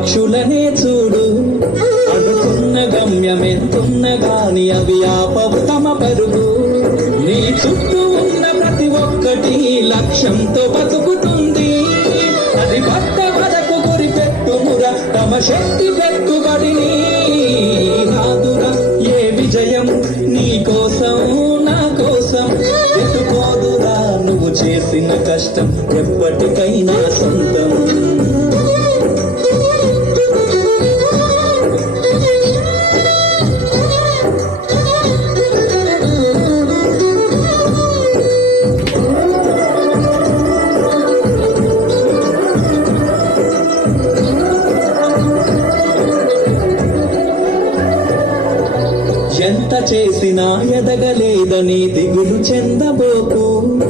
పక్షులనే చూడు, అడుగున్న గమ్యమెంతున్న గాని అవి ఆపవు తమ పరుగు. నీ చుట్టూ ఉన్న ప్రతి ఒక్కటి లక్ష్యంతో బతుకుతుంది. అది భర్త వరకు గురి పెట్టుమురా తమ శక్తి పెట్టుబడిని. రాదురా ఏ విజయం నీ కోసం నా కోసం, ఎత్తుకోదురా నువ్వు చేసిన కష్టం ఎప్పటికైనా సొంతం. ఎంత చేసినా ఎదగలేదని దిగులు చెందబోకు.